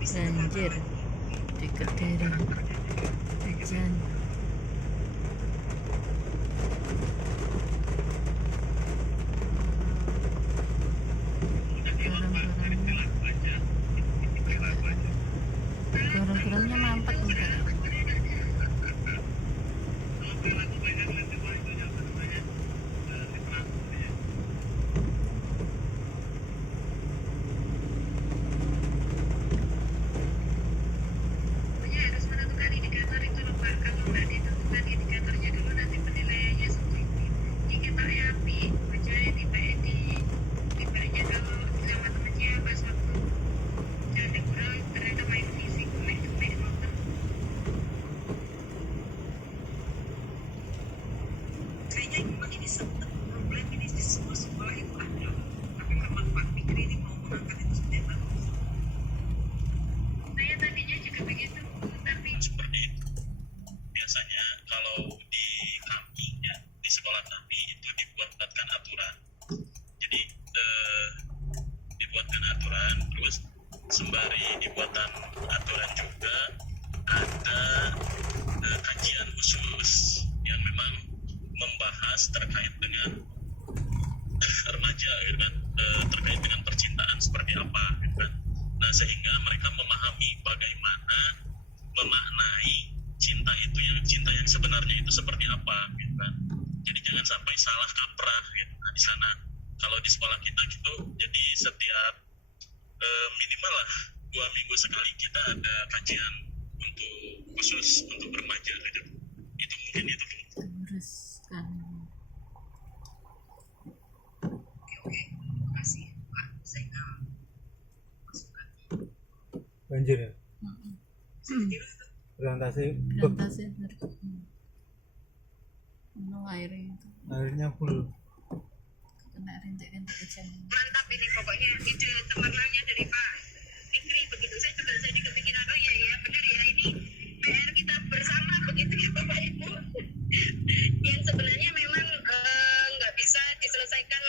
Banjir di Kediri, hujan. Gorong-gorongnya mampet enggak? Biasanya kalau di kami ya, di sekolah kami itu dibuatkan aturan. Jadi dibuatkan aturan, terus sembari dibuatan aturan juga ada kajian khusus yang memang membahas terkait dengan remaja gitu kan, terkait dengan percintaan seperti apa gitu kan. Nah, sehingga mereka memahami bagaimana memaknai cinta yang sebenarnya itu seperti apa gitu kan. Jadi jangan sampai salah kaprah gitu. Nah, di sana kalau di sekolah kita gitu, jadi setiap minimal lah 2 minggu sekali kita ada kajian untuk khusus untuk remaja gitu. Itu mungkin itu. Terus kan. Oke, makasih Pak Zainal masukannya. Banjir ya? Berantasi airnya full. Kena rintik-rintik hujan. Mantap ini pokoknya ide cemerlangnya dari Pak Fikri begitu. Saya jadi kepikiran, oh iya ya benar ya, ini PR kita bersama begitu ya Bapak Ibu. Yang sebenarnya memang nggak bisa diselesaikan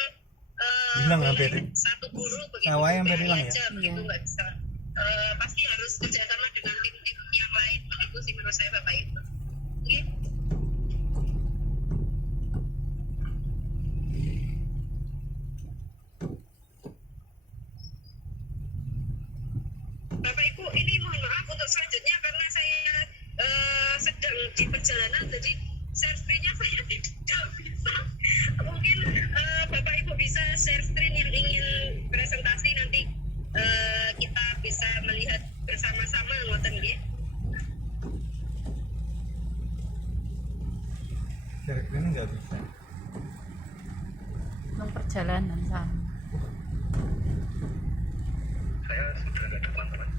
Hilang oleh hampir. satu guru begitu. Awalnya hampir hilang ya? Aja, begitu nggak bisa. Pasti harus kerjasama dengan tim-tim yang lain begitu sih menurut saya Bapak Ibu. Oke. Bapak Ibu, ini mohon maaf untuk selanjutnya karena saya sedang di perjalanan, jadi share screen-nya saya tidak bisa. Mungkin Bapak Ibu bisa share screen yang ingin presentasi, nanti kita bisa melihat bersama-sama ngoten nggih. Ini nggak bisa. Perjalanan sama. Saya sudah ada teman-teman.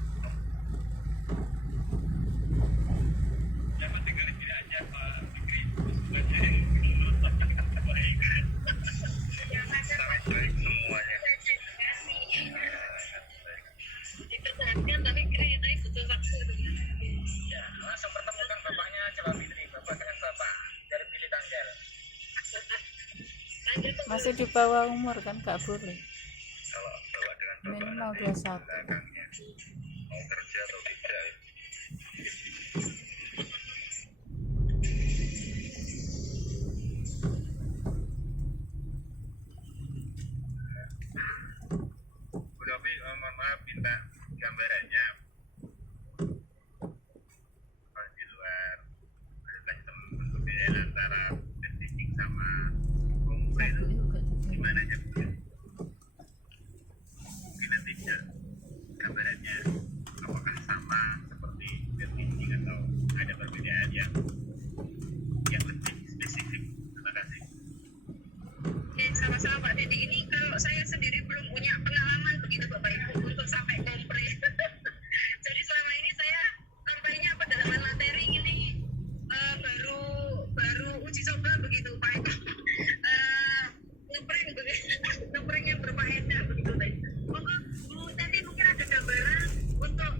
Jangan tinggal di sini aja Pak Fikri. Baca dulu katakan terbaik. Baik semuanya. Dipertahankan tapi kreditnya butuh waktu. Ya, langsung pertemukan bapaknya Pak Fitri, bapak dengan bapak dari pilih tanggal. Masih di bawah umur kan, gak boleh. Kalau bapak dengan bapak Minimal nanti 21. belakangnya mau kerja atau tidak. Tapi mohon maaf minta gambarannya kalau di luar ada bentuk beda antara testing sama komputer itu gimana aja mungkin nanti bisa gambarannya apakah sama seperti testing atau ada perbedaan yang lebih spesifik. Terima kasih. Oke, sama-sama Pak Dedi. Ini kalau saya sendiri belum punya pengalaman begitu Bapak Ibu untuk sampai kompre. Jadi selama ini saya kampanye pendalaman materi ini baru uji coba begitu Pak Ibu. Ngeprank begitu, ngeprank yang berfaedah begitu Pak. Monggo Bu Teti mungkin ada gambaran untuk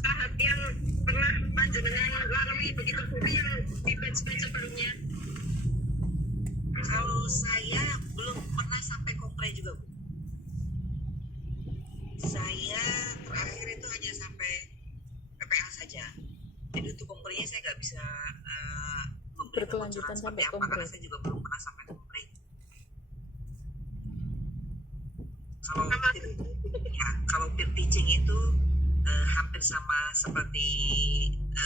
tahap yang pernah panjenengan lalui begitu Bu yang di batch-batch sebelumnya. Kalau saya belum pernah sampai kompre juga Bu. Saya hanya sampai PPL saja. Jadi untuk komprenya saya nggak bisa memberi Berkelanjutan kebocoran sampai seperti apa, kompre. karena saya juga belum pernah sampai kompre. Kalau peer teaching itu hampir sama seperti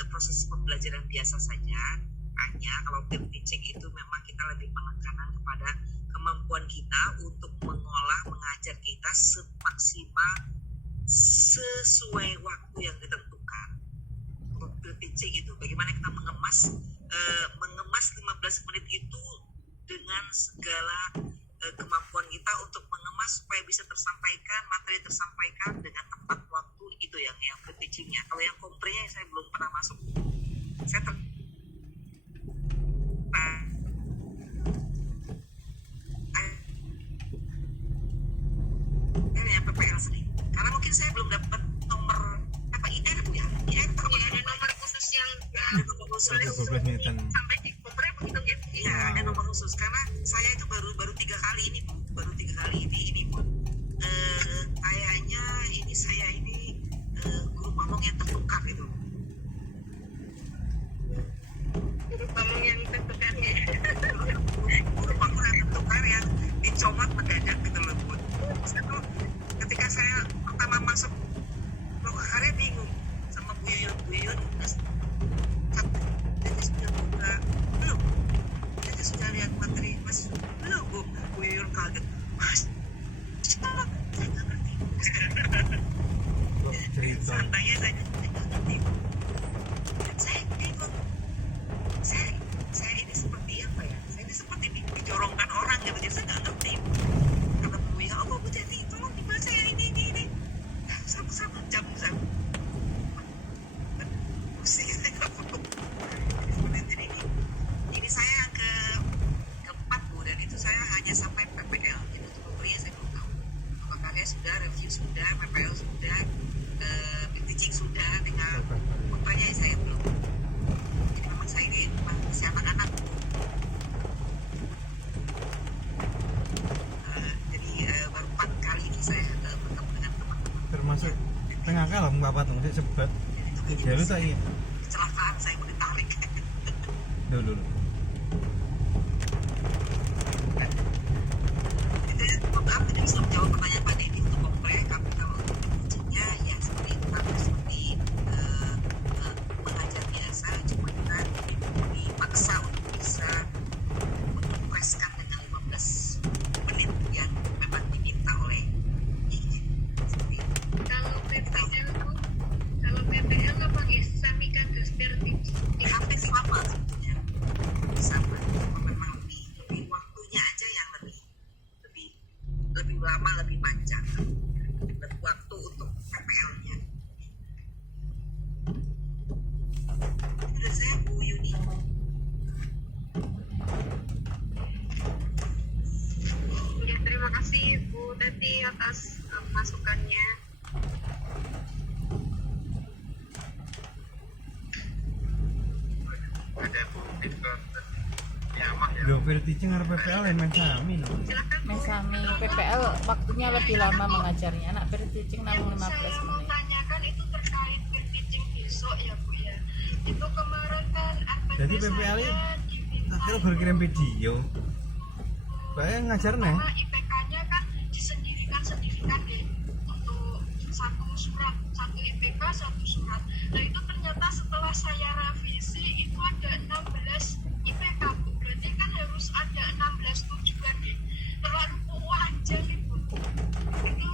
proses pembelajaran biasa saja. Hanya kalau peer teaching itu memang kita lebih penekanan kepada kemampuan kita untuk mengajar kita semaksimal sesuai waktu yang ditentukan. Untuk peer teaching itu bagaimana kita mengemas 15 menit itu dengan segala kemampuan kita untuk mengemas supaya bisa tersampaikan, materi tersampaikan dengan tepat waktu, itu yang peer teachingnya. Kalau yang komprenya saya belum pernah masuk. Saya yang PPL sendiri. Karena mungkin saya belum dapat nomor IR Bu ya. IR atau ada nomor khusus yang ada nomor khusus 12 menitan. sampai di kompre begitu ya. Iya, ada nomor khusus karena saya itu baru 3 kali ini Bu. Baru 3 kali ini pun kayaknya saya ini guru pamong yang tertukar gitu. Guru pamong yang tertukar ya. Guru pamong yang tertukar yang dicomot mendadak gitu loh Bu. Saya tuh ketika saya pertama masuk lokakarya bingung sama Bu Yuyun terus dia sudah buka belum, dia sudah lihat materi Mas belum Bu. Bu Yuyun kaget, Mas saya nggak ngerti. Cerita. Santainya saya nggak ngerti. Saya bingung, saya ini seperti apa ya, saya ini seperti dicorongkan orang gitu, jadi saya nggak ngerti. Kata Bu, ya Allah Bu Jati, tolong dibaca ya ini. Sama-sama jam saya pusing saya nggak perlu. Jadi ini saya yang keempat Bu, dan itu saya hanya sampai PPL. Jadi untuk pemberian saya belum tahu. Apakah sudah, review sudah, PPL sudah, teaching sudah, tinggal pemberian saya belum. Jadi memang saya ini masih anak-anak Bu. Jadi baru 4 kali ini saya bertemu dengan teman-teman. Termasuk tengah kalah Bapak tuh saya sebut. Ya lu tak iya. Kecelakaan saya mau ditarik. Dulu. Maaf tidak bisa menjawab pertanyaan Pak Deddy untuk kompre. Kami kalau untuk teachingnya ya seperti itu, kami seperti mengajar biasa, cuma kita dipaksa untuk bisa mengkompreskan dengan 15 menit yang memang diminta oleh seperti itu. Kalau PPL apa sami kan peer teaching. Hampir sama sebetulnya, sama. Memang lebih waktunya aja yang lebih lama, lebih panjang, lebih waktu untuk PPL-nya. Sudah saya Bu Yuni. Ya, terima kasih Bu Tati atas masukannya. Ada Bu Bitcoin dan Yamah ya. Lo peer teaching harus PPL yang main sami. Silakan Bu. Mesami PPL waktunya lebih lama mengajarnya. Anak peer teaching namun 15 Saya mau menit. tanyakan itu terkait peer teaching besok ya Bu ya. Itu kemarin kan Jadi PPL -nya akhirnya berkirim video. Saya ngajar nih. IPK-nya kan disendirikan deh untuk satu surat, satu IPK satu surat. Nah itu ternyata setelah saya revisi itu ada 16 IPK. Berarti kan harus ada 16 tujuan deh. Terlalu panjang itu. Itu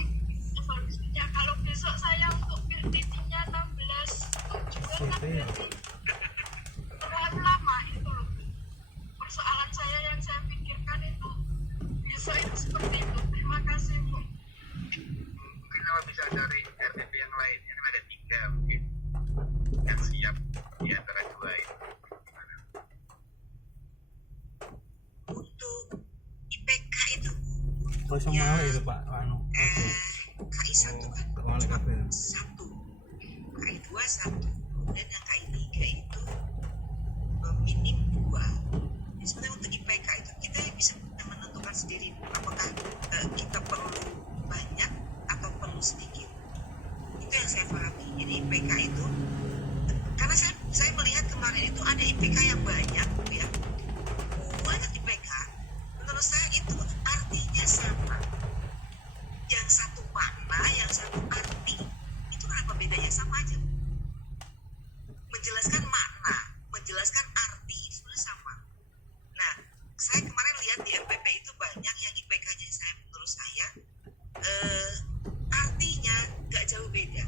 seharusnya kalau besok saya untuk peer teaching-nya 16 tujuan kan berarti terlalu lama itu loh. Persoalan saya yang saya pikirkan itu besok itu seperti itu. Terima kasih Bu. Mungkin kalau bisa dari RTP yang lain, kan ada 3 mungkin yang siap di antara 2 itu. Untuk IPK itu Oh sama itu Pak Anu. KI 1 kan Kemarin cuma apa ya? 1, KI 2 1, kemudian yang KI 3 itu minim 2. Jadi sebenarnya untuk IPK itu kita bisa menentukan sendiri apakah kita perlu banyak atau perlu sedikit. Itu yang saya pahami. IPK yang banyak ya, banyak IPK, menurut saya itu artinya sama. Yang satu makna, yang satu arti. Itu apa bedanya? Sama aja. Menjelaskan makna, menjelaskan arti itu sebenarnya sama. Nah, saya kemarin lihat di MPP itu banyak yang IPK-nya menurut saya artinya nggak jauh beda.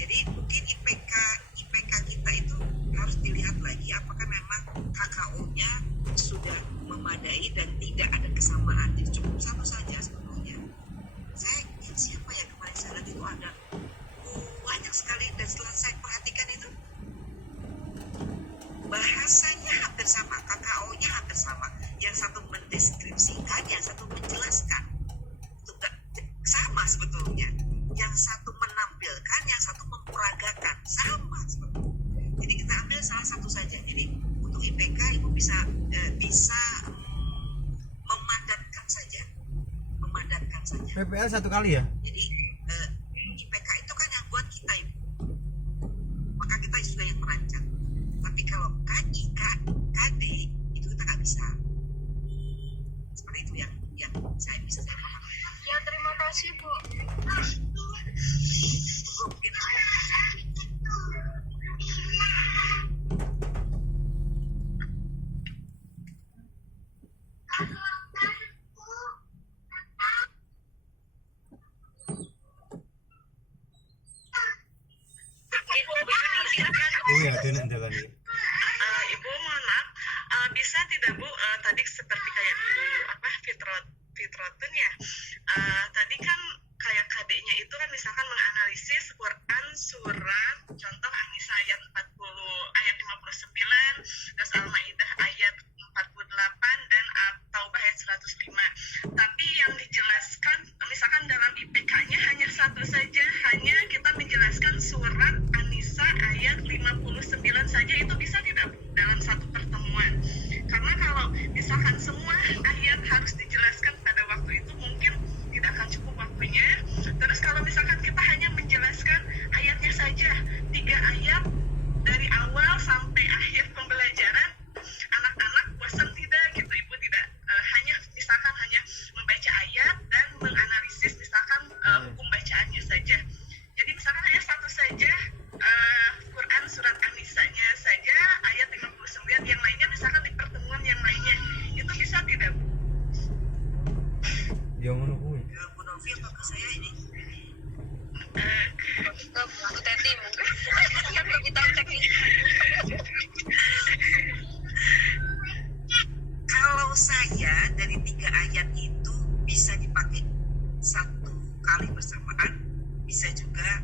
Jadi mungkin IPK kita itu harus dilihat lagi apakah memang KKO-nya sudah memadai dan tidak ada kesamaan. Jadi cukup satu saja sebetulnya. Siapa ya kemarin saya lihat itu ada banyak sekali, dan setelah saya perhatikan itu bahasanya hampir sama, KKO-nya hampir sama. Yang satu mendeskripsikan, yang satu menjelaskan. Itu sama sebetulnya. Yang satu menampilkan, yang satu memperagakan, sama sebetulnya. Jadi kita ambil salah satu saja. Jadi untuk IPK Ibu bisa memadatkan saja. PPL 1 kali ya? Jadi IPK itu kan yang buat kita Ibu. Maka kita juga yang merancang. Tapi kalau KD itu kita nggak bisa. Seperti itu yang saya bisa pahami. Ya, terima kasih Bu. Mungkin Oh ya, ada nak jalan ya. Ibu mohon maaf, bisa tidak Bu, tadi seperti kayak Fitrotun ya, tadi kan kayak KD-nya itu kan misalkan menganalisis Quran surat contoh An-Nisa ayat 40 ayat 59, terus Al-Maidah ayat 48 dan At-Taubah ayat 105. Tapi yang dijelaskan misalkan dalam IPK-nya hanya satu saja, hanya kita menjelaskan surat An-Nisa ayat 59 saja, itu bisa tidak Bu dalam satu pertemuan? Karena kalau misalkan semua ayat harus dijelaskan pada waktu itu mungkin tidak akan cukup waktunya. Terus kalau misalkan kita hanya menjelaskan ayatnya saja, 3 ayat dari awal sampai akhir pembelajaran, anak-anak bosan tidak gitu Ibu? Tidak misalkan hanya membaca ayat dan menganalisis misalkan hukum bacaannya saja. Jadi misalkan hanya satu saja, Quran surat An-Nisanya saja ayat 59, yang lainnya misalkan di pertemuan yang lainnya, itu bisa tidak Bu? Yang mana kuwi? Bu Novi apa ke saya ini? Bu Teti mungkin. Kan lebih tahu tekniknya. Kalau saya dari 3 ayat itu bisa dipakai 1 kali bersamaan, bisa juga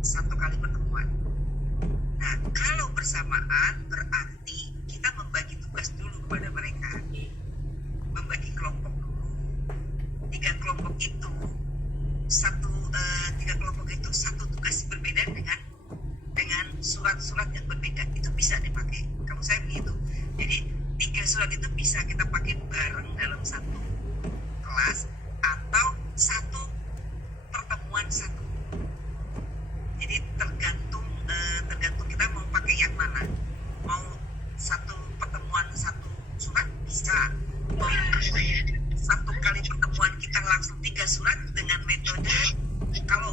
1 kali pertemuan. Nah, kalau bersamaan berarti kita membagi tugas dulu kepada mereka. Membagi kelompok dulu. 3 kelompok itu 3 kelompok itu 1 tugas berbeda dengan surat-surat yang berbeda. Itu bisa dipakai. Kalau saya begitu. Jadi 3 surat itu bisa kita pakai bareng dalam 1 kelas atau 1 pertemuan 1. Jadi tergantung kita mau pakai yang mana. Mau 1 pertemuan 1 surat bisa. Mau 1 kali pertemuan kita langsung 3 surat dengan metode kalau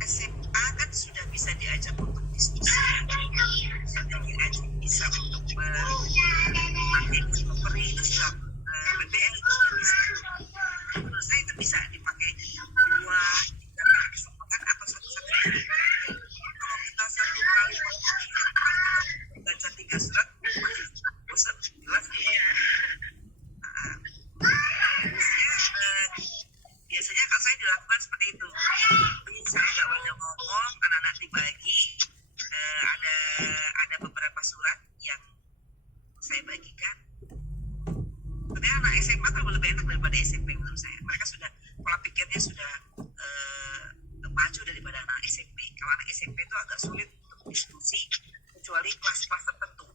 SMA kan sudah bisa diajak untuk diskusi, sudah diajak bisa untuk pakai memberi itu sudah BBL itu sudah bisa. Menurut saya itu bisa dipakai 2-3 kali kesempatan atau 1 kali. Kalau kita 1 kali baca 3 surat masih bosan, jelas ya. Biasanya kalau saya dilakukan seperti itu. Jadi saya nggak banyak ngomong, anak-anak dibagi. Ada beberapa surat yang saya bagikan. Sebenarnya anak SMA kan lebih enak daripada SMP menurut saya. Mereka sudah pola pikirnya sudah maju daripada anak SMP. Kalau anak SMP itu agak sulit untuk diskusi kecuali kelas-kelas tertentu.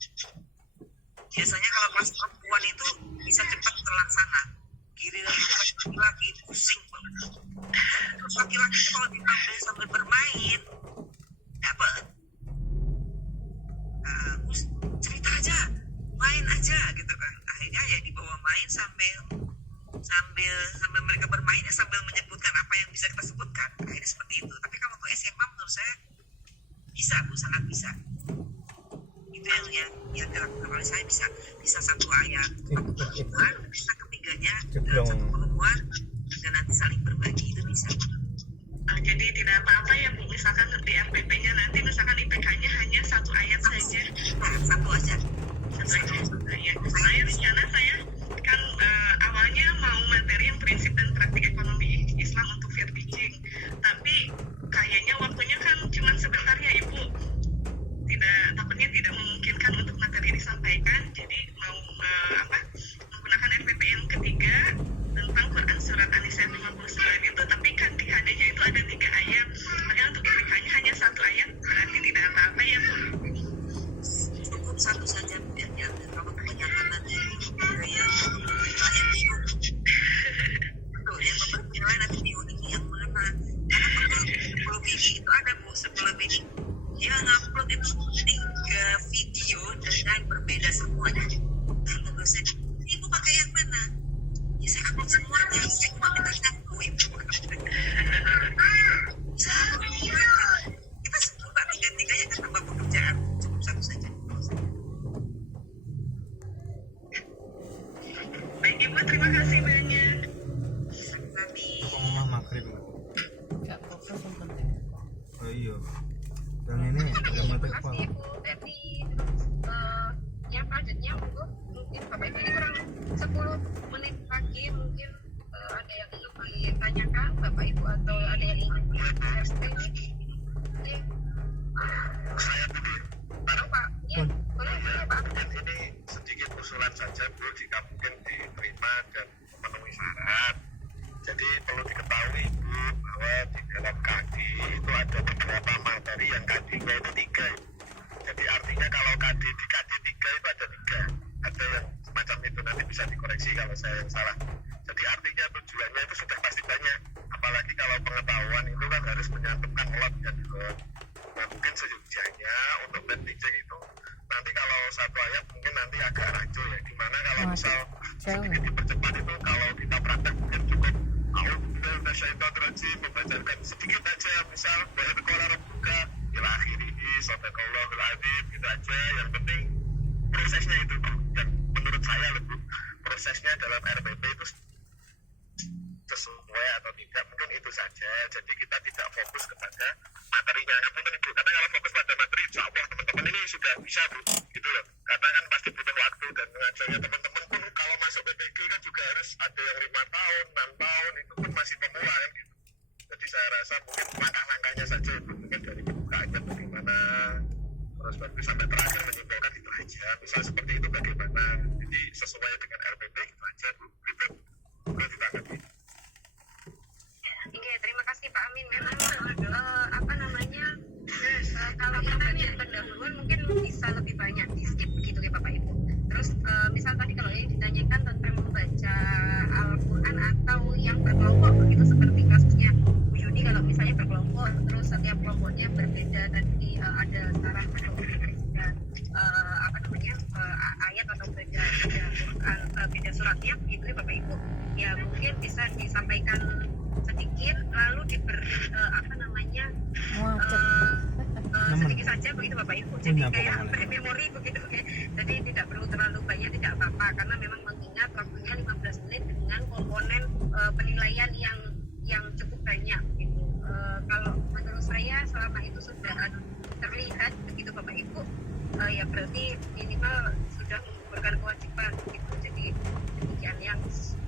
Biasanya kalau kelas perempuan itu bisa cepat terlaksana. Giliran laki-laki pusing banget. Terus laki-laki kalau dipanggil sambil bermain dapat. saling berbagi itu bisa. Jadi tidak apa-apa ya Bu, misalkan di RPP-nya nanti misalkan IPK-nya hanya 1 ayat saja. Nah, satu aja. Saya rencana saya kan awalnya mau materi yang prinsip dan praktik ekonomi Islam untuk peer teaching, tapi kayaknya waktunya kan cuma sebentar ya Ibu, takutnya tidak memungkinkan untuk materi disampaikan, jadi mau menggunakan RPP yang ketiga tentang Quran surat An-Nisa 59 itu, tapi kan di KD-nya itu ada 3 ayat, makanya untuk IPK-nya hanya 1 ayat, berarti tidak apa-apa ya Bu. Cukup satu saja biar diambil. Kalau kebanyakan nanti kayak penilaian bingung. Betul, yang memberi penilaian nanti bingung ini yang mana. Karena sebelum ini itu ada Bu, sebelum ini dia ngupload itu 3 video dengan berbeda semuanya. Kata dosen, ibu pakai yang mana? Ya saya upload semuanya, saya cuma minta ngaku ibu. Bisa kita sebut 3-3-nya kan tambah pekerjaan. Cukup satu saja. Baik Ibu, terima kasih banyak. Kami Ngomong maghrib. Gak fokus yang penting. Oh iya. Yang ini yang mati Terima kepala. kasih Bu Teti. Yang padatnya mungkin Bapak Ibu ini kurang 10 menit lagi mungkin ada yang ingin ditanyakan Bapak Ibu atau ada yang ingin RSP. Saya Halo Pak, ya boleh Pak. ini sedikit usulan saja Bu, jika mungkin diterima dan memenuhi syarat. Jadi perlu diketahui Bu bahwa di dalam KD itu ada beberapa materi yang KD-nya itu 3. Jadi artinya kalau KD di KD 3 itu ada 3. Ada yang semacam itu, nanti bisa dikoreksi kalau saya yang salah. Jadi artinya tujuannya itu sudah pasti banyak. Apalagi kalau pengetahuan itu kan harus menyantupkan lot dan lot. Nah mungkin sejujurnya untuk band teaching itu nanti kalau 1 ayat mungkin nanti agak rancu ya. Dimana kalau misal sedikit dipercepat itu kalau kita praktek mungkin cukup membacakan sedikit aja, misal Wa'idqala rabbuka ila akhirihi sadaqallahul adzim, gitu aja. Yang penting prosesnya itu, dan menurut saya lebih prosesnya dalam RPP itu sesuai atau tidak, mungkin itu saja. Jadi kita tidak fokus kepada materinya, mungkin itu, karena kalau fokus pada materi insya Allah teman-teman ini sudah bisa Bu, gitu loh. Karena kan pasti butuh waktu, dan mengajarnya teman-teman pun kalau masuk PPG kan juga harus ada yang 5 tahun, 6 tahun, itu pun masih pemula kan gitu. Jadi saya rasa mungkin langkah-langkahnya saja itu, mungkin dari pembukaannya bagaimana, terus baru sampai terakhir menyimpulkan itu aja. Misal seperti itu bagaimana, jadi sesuai dengan RPP gitu aja Bu, gitu. Boleh ditanggapi. Iya, terima kasih Pak Amin. Memang kalau yang bagian pendahuluan mungkin bisa lebih banyak di skip begitu ya Bapak Ibu. Terus misal tadi kalau yang ditanyakan tentang membaca Al-Quran atau yang berkelompok begitu, seperti kasusnya Bu Yuni, kalau misalnya berkelompok terus setiap kelompoknya berbeda, tadi ada saran atau ayat atau beda suratnya begitu ya Bapak Ibu. Ya mungkin bisa disampaikan sedikit lalu diberi sedikit saja begitu Bapak Ibu, jadi kayak memori begitu. Jadi tidak perlu terlalu banyak, tidak apa-apa, karena memang mengingat waktunya 15 menit dengan komponen penilaian yang cukup banyak gitu. Kalau menurut saya selama itu sudah terlihat begitu Bapak Ibu, ya berarti minimal sudah mengumpulkan kewajiban gitu. Jadi demikian,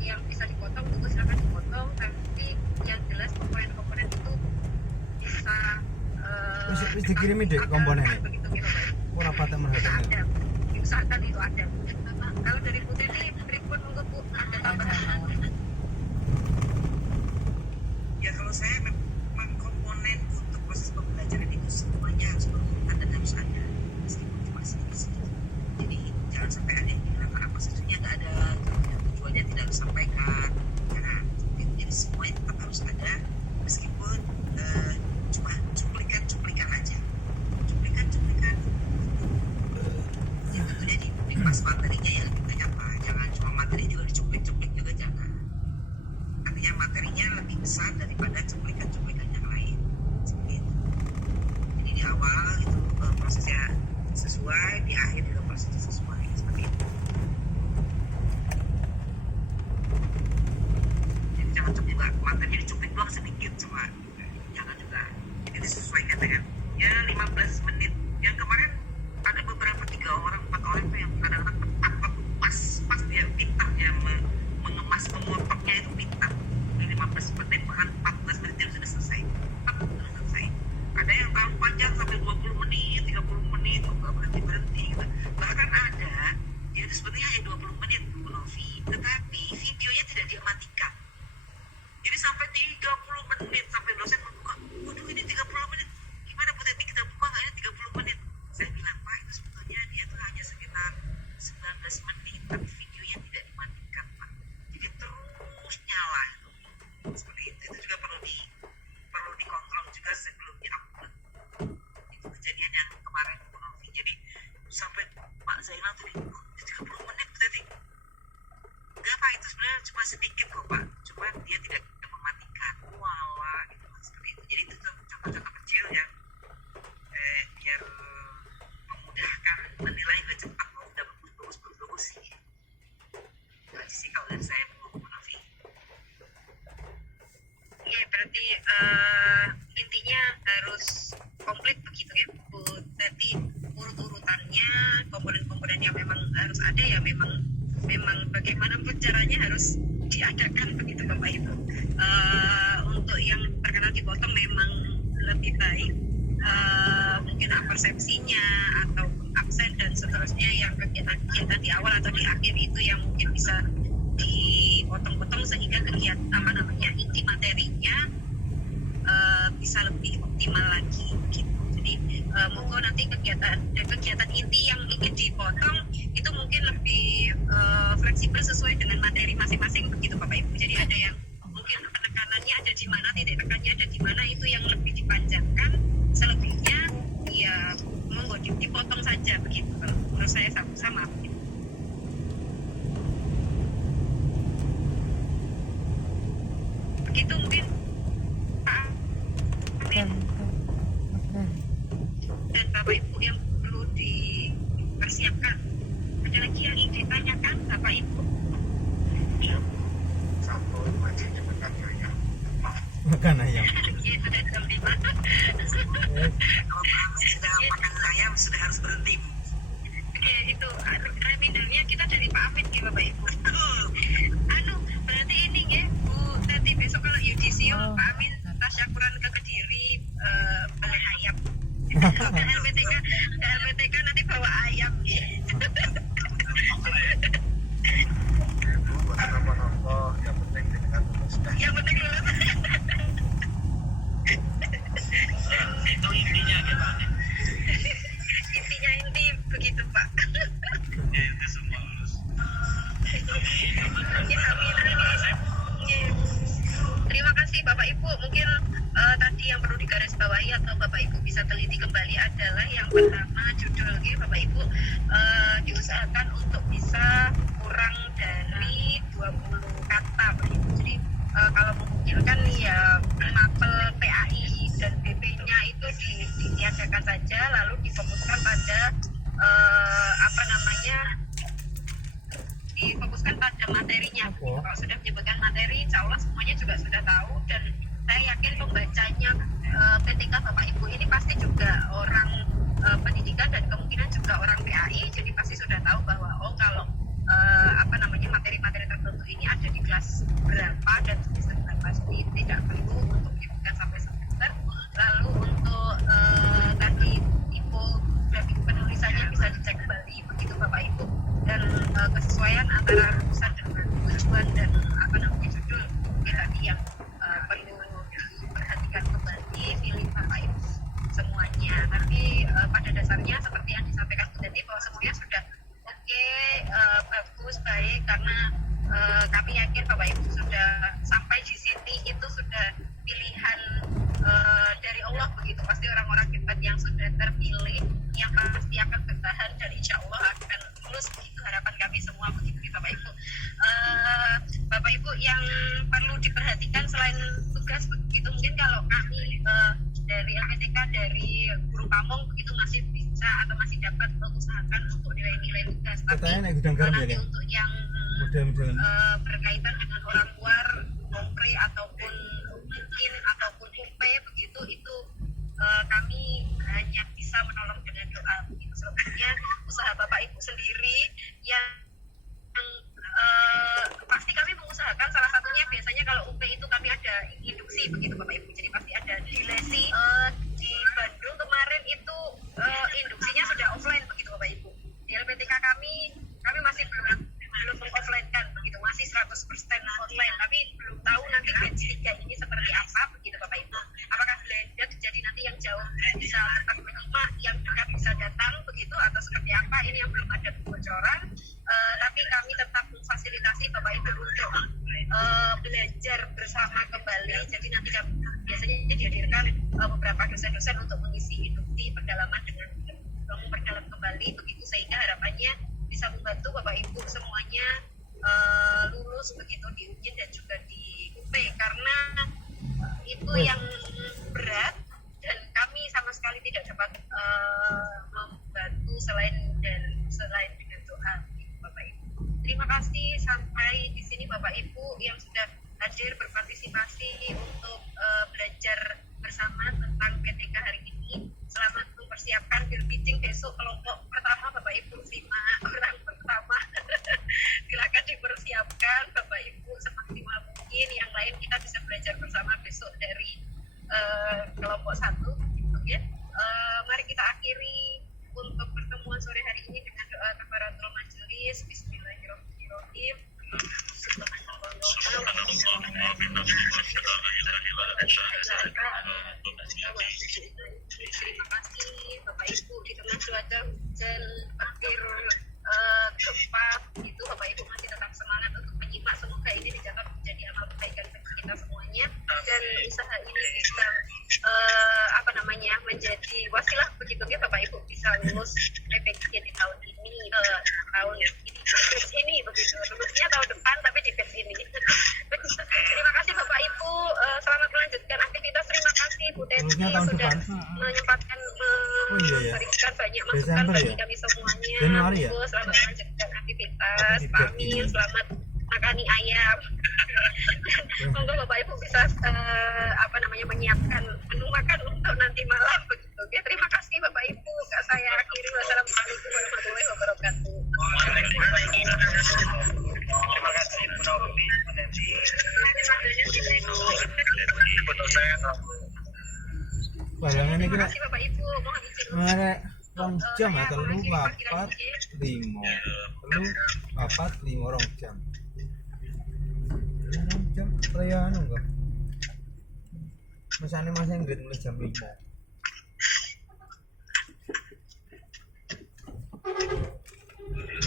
yang bisa dipotong itu silakan dipotong, tapi yang jelas komponen-komponen itu bisa Wis dikirimi Dek komponennya. begitu gitu Pak. Ora patek merhatiin. Ada, diusahakan itu ada. Kalau dari Bu Teti berikut untuk Bu ada tambahan. ya kalau saya memang komponen untuk proses pembelajaran itu semuanya harus berhubungan dan harus ada, meskipun cuma sedikit. Jadi jangan sampai ada yang bilang apa sesungguhnya nggak ada, tujuannya tidak harus sampaikan, karena jadi semuanya tetap harus ada, meskipun cuma cuplikan aja, cuplikan ya tentunya di pas materinya ya lebih banyak lah, jangan cuma materi juga dicuplik juga, jangan. Artinya materinya lebih besar daripada cuplikan yang lain, seperti itu. Jadi di awal itu prosesnya sesuai, di akhir juga prosesnya sesuai, seperti itu. Jadi jangan juga materinya katakan ya 15 menit. Yang kemarin ada beberapa 3 orang 4 orang tuh yang kadang-kadang tepat waktu pas dia pintar ya mengemas memotongnya itu pintar. Ini 15 menit bahkan 14 menit dia sudah selesai. Sudah selesai. Ada yang terlalu panjang sampai 20 menit, 30 menit nggak berhenti gitu. Bahkan ada dia itu sebenarnya hanya 20 menit Bu Novi, tetapi videonya tidak dia matikan. Jadi sampai 30 menit sampai dosen membuka, waduh ini 30 menit, gimana Bu Teti kita buka nggak ya 30 menit? Saya bilang Pak itu sebetulnya dia tuh hanya sekitar 19 menit, tapi videonya tidak dimatikan Pak. Jadi terus nyala seperti itu juga perlu dikontrol juga sebelum di-upload. Itu kejadian yang kemarin Bu Novi. Jadi sampai Pak Zainal tuh 30 menit Bu Teti. Enggak Pak, itu sebenarnya cuma sedikit kok Pak, cuma dia tidak mematikan. Walah gitu Pak, seperti itu. Jadi itu contoh-contoh kecil yang biar memudahkan menilai juga cepat. Mau udah bagus sih. Itu aja sih kalau dari saya Bu Novi. Iya, berarti intinya harus komplit begitu ya Bu Teti, urut-urutannya, komponen-komponen yang memang harus ada ya memang bagaimanapun caranya harus diadakan begitu Bapak Ibu. Untuk yang terkenal dipotong memang lebih baik, mungkin persepsinya atau absen dan seterusnya yang kegiatan di awal atau di akhir itu yang mungkin bisa dipotong-potong sehingga kegiatan inti materinya bisa lebih optimal lagi gitu. Jadi monggo nanti kegiatan inti yang ingin dipotong itu mungkin lebih fleksibel sesuai dengan materi masing-masing begitu Bapak Ibu. Jadi ada yang mungkin penekanannya ada di mana, titik tekannya ada di mana, itu yang lebih dipanjangkan. Selebihnya ya monggo dipotong saja begitu. Kalau menurut saya sama begitu. Begitu mungkin Pak Amin dan Bapak Ibu yang perlu dipersiapkan. Ada lagi yang ingin ditanyakan Bapak Ibu? Satu wajibnya makan ayam. Makan ayam. Iya, sudah jam 5. Kalau Pak Amin sudah makan ayam sudah harus berhenti Bu. Oke, itu remindernya kita dari Pak Amin ya Bapak Ibu. Berarti ini ya Bu Teti besok kalau yudisium Pak Amin tasyakuran ke Kediri beli ayam. Ke LPTK nanti bawa ayam ya. Buat nopo-nopo yang penting dengan sudah. Yang penting lulus. Itu intinya kita. Intinya inti begitu Pak. Ya itu semua lulus. Ya, amin. Ya. Terima kasih Bapak Ibu. Mungkin tadi yang perlu digarisbawahi atau Bapak Ibu bisa teliti kembali adalah yang pertama judulnya Bapak Ibu diusahakan untuk bisa kurang dari 20 kata begitu. Jadi kalau memungkinkan ya mapel PAI dan BP-nya itu ditiadakan saja, lalu difokuskan pada difokuskan pada materinya. Kalau sudah menyebutkan materi, insya Allah semuanya juga sudah tahu, dan saya yakin pembacanya PTK Bapak Ibu ini pasti juga orang pendidikan dan kemungkinan juga orang PAI, jadi pasti sudah tahu bahwa kalau materi-materi tertentu ini ada di kelas berapa dan semester berapa, jadi tidak perlu untuk menyebutkan sampai semester. Lalu untuk tadi infografik penulisannya bisa dicek kembali begitu Bapak Ibu, dan kesesuaian antara rumusan dengan tujuan dan judul mungkin tadi yang perlu diperhatikan kembali, pilih Bapak Ibu semuanya. Tapi pada dasarnya seperti yang disampaikan Bu Teti bahwa semuanya sudah oke, bagus, baik, karena kami yakin Bapak Ibu sudah sampai di sini itu sudah pilihan dari Allah begitu. Pasti orang-orang hebat yang sudah terpilih yang pasti akan bertahan dan insya Allah akan lulus begitu, harapan kami semua begitu Bapak Ibu. Bapak Ibu yang perlu diperhatikan selain tugas begitu, mungkin kalau kami dari LPTK, dari guru pamong begitu masih bisa atau masih dapat mengusahakan untuk nilai-nilai tugas. Tapi nanti untuk yang berkaitan dengan orang luar, kompre ataupun mungkin ataupun UP begitu, itu kami begitu Bapak Ibu. Jadi pasti ada delay sih. Di Bandung kemarin itu induksinya sudah offline begitu Bapak Ibu. Di LPTK kami masih belum mengoffline-kan begitu, masih 100% online, tapi belum tahu nanti batch 3 ini seperti apa begitu Bapak Ibu. Apakah blended jadi nanti yang jauh bisa tetap menyimak, yang dekat bisa datang begitu, atau seperti apa, ini yang belum ada kebocoran. Tapi kami tetap memfasilitasi Bapak Ibu untuk belajar bersama kembali. Jadi nanti biasanya dihadirkan beberapa dosen-dosen untuk mengisi induksi pendalaman dengan memperdalam kembali begitu, sehingga harapannya bisa membantu Bapak Ibu semuanya lulus begitu di UIN dan juga di UP, karena itu yang berat dan kami sama sekali tidak dapat membantu selain dengan doa Bapak Ibu. Terima kasih sampai di sini Bapak Ibu yang sudah hadir berpartisipasi untuk belajar bersama tentang PTK hari ini. Selamat mempersiapkan field teaching besok kelompok pertama Bapak Ibu, 5 orang pertama. Silakan dipersiapkan Bapak Ibu semaksimal mungkin. Yang lain kita bisa belajar bersama besok dari kelompok 1 gitu ya. Mari kita akhiri untuk pertemuan sore hari ini dengan doa kafaratul majelis. Bismillahirrahmanirrahim. Terima kasih Bapak Ibu, di tengah cuaca hujan petir gempa itu Bapak Ibu masih tetap semangat untuk menyimak. Semoga ini dicatat menjadi amal kebaikan bagi kita semuanya, dan usaha ini bisa menjadi wasilah begitu ya Bapak Ibu bisa lulus PPG di tahun ini, batch ini begitu. Lulusnya tahun depan tapi di batch ini. Terima kasih Bapak Ibu, selamat melanjutkan aktivitas. Terima kasih Bu Teti sudah menyempatkan memberikan banyak masukan bagi kami semuanya. Selamat melanjutkan aktivitas. Amin. Selamat makani ayam. Semoga Bapak Ibu bisa menyiapkan menu makan untuk nanti malam begitu. Oke, terima kasih Bapak Ibu. Saya akhiri. Wassalamualaikum warahmatullahi wabarakatuh. Terima kasih Bu Novi, Bu Teti. Bayangan ini Terima kasih Bapak Ibu. Mohon izin. ngarek rong jam atau lu papat 5 rong jam. Rong jam perayaan enggak? Mesane Mas Ingrid mulai jam 5.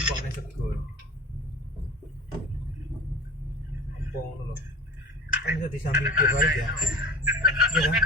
Kok nek segol. Apa ngono lho. Kan iso disamping balik ya. Iya kan?